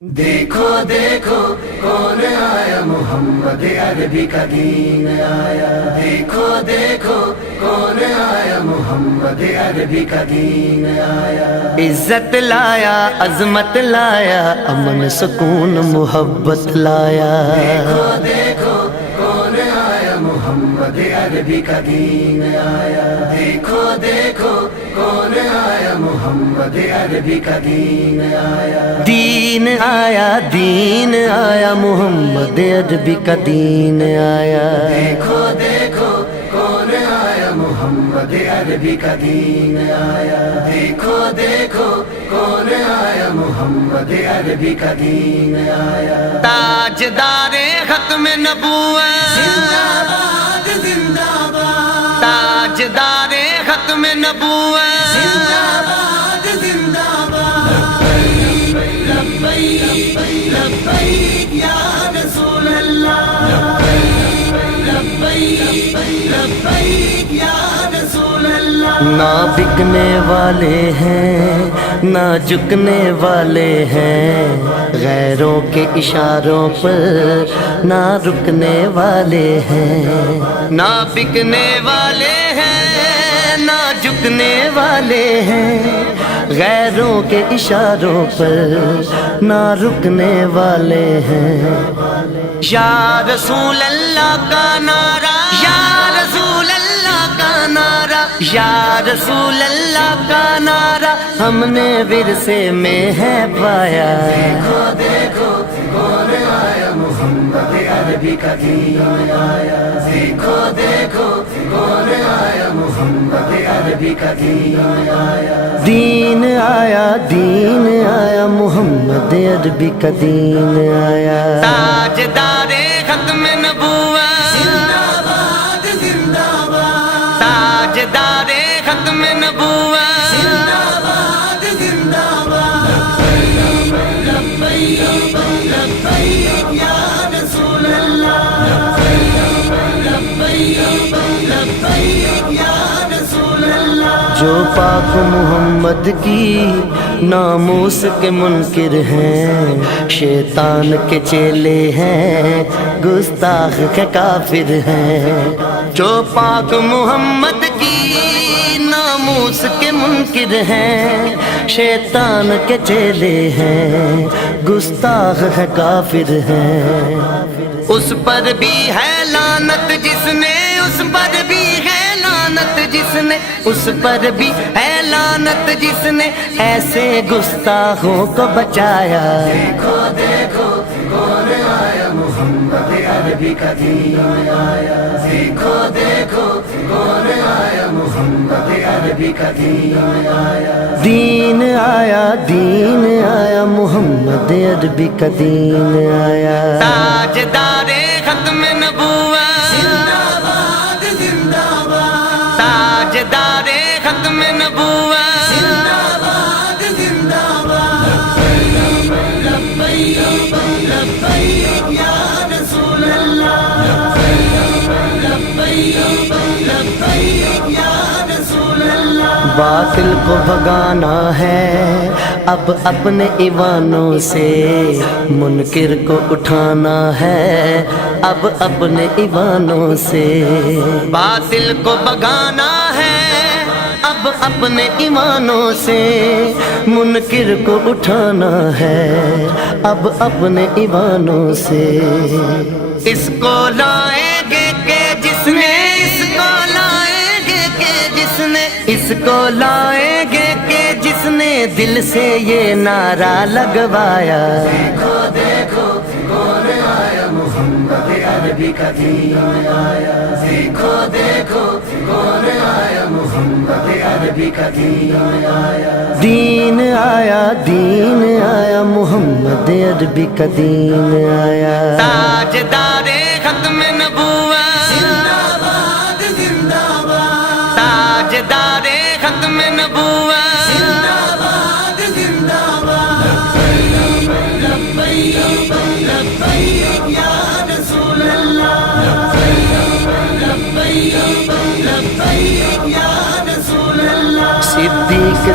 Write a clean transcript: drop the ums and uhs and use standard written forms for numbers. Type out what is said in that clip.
دیکھو دیکھو کون آیا، محمد عربی کا دین آیا۔ دیکھو دیکھو کون آیا، محمد عربی کا دین آیا۔ عزت لایا، عظمت لایا، امن سکون محبت لایا۔ دیکھو دیکھو کون آیا، محمد عربی کا دین آیا۔ دیکھو دیکھو کون آیا، محمد عربی کا دین آیا۔ دین آیا، دین آیا، محمد عربی کا دین آیا۔ دیکھو دیکھو کون آیا، محمد عربی کا دین آیا۔ دیکھو دیکھو کون آیا، محمد عربی کا دین آیا۔ تاجدار ختم نبوت، زندہ باد زندہ باد، تاجدار ختم نبوت، زندہ باد زندہ باد۔ لبیک لبیک یا رسول اللہ، لبیک لبیک یا رسول اللہ۔ نہ بکنے والے ہیں نہ جھکنے والے ہیں، غیروں کے اشاروں پر نہ رکنے والے ہیں۔ نہ بکنے والے ہیں نہ جھکنے والے ہیں، غیروں کے اشاروں پر نہ رکنے والے ہیں۔ یا رسول اللہ کا نعرہ، یا رسول اللہ کا نعرہ، یا رسول اللہ کا نعرہ ہم نے ورثے میں ہے پایا۔ دیکھو دیکھو کون آیا، محمد عربی کا دین آیا۔ دیکھو دیکھو کون آیا، محمد عربی کا دین آیا۔ دین آیا، دین آیا، محمد عربی کا دین آیا۔ تاجدار ختم نبوت، زندہ باد زندہ باد، تاجدار ختم نبوت، زندہ باد زندہ باد۔ لبیک لبیک یا رسول اللہ، لبیک لبیک یا رسول اللہ۔ جو پاک محمد کی ناموس کے منکر ہیں، شیطان کے چیلے ہیں، گستاخ کے کافر ہیں۔ جو پاک محمد کی ناموس کے منکر ہیں، شیطان کے چیلے ہیں، گستاخ ہے کافر ہیں۔ اس پر بھی ہے لعنت جس نے، اس پر بھی ہے لعنت جس نے، اس پر بھی ہے لعنت جس نے ایسے گستاخوں کو بچایا۔ دیکھو دیکھو کون آیا، محمد عربی کا دین آیا۔ دیکھو دیکھو کون آیا، محمد عربی کا دین آیا۔ دین آیا، دین آیا، محمد عربی کا دین آیا۔ تاجدار ختم نبوت، زندہ باد زندہ باد، تاجدار ختم نبوت، زندہ باد زندہ باد۔ لبیک لبیک یا رسول اللہ، لبیک لبیک یا رسول اللہ۔ باطل کو بھگانا ہے اب اپنے ایوانوں سے، منکر کو اٹھانا ہے اب اپنے ایوانوں سے۔ باطل کو بھگانا ہے اب اپنے ایمانوں سے، منکر کو اٹھانا ہے اب اپنے ایوانوں سے۔ اس کو لائیں گے کہ جس نے، اس کو لائیں گے کہ جس نے، اس کو لائیں گے کہ جس نے دل سے یہ نعرہ لگوایا۔ دیکھو دیکھو کون آیا، محمد عربی کا دین آیا۔ دیکھو دیکھو کون آیا، محمد عربی کا دین آیا۔ دین آیا، دین آیا، محمد عربی کا دین آیا۔ تاجدار ختم نبوت، زندہ باد زندہ باد، تاجدار ختم نبوت، زندہ باد زندہ باد۔ لبیک لبیک یا رسول اللہ، لبیک لبیک یا رسول اللہ۔ صدیق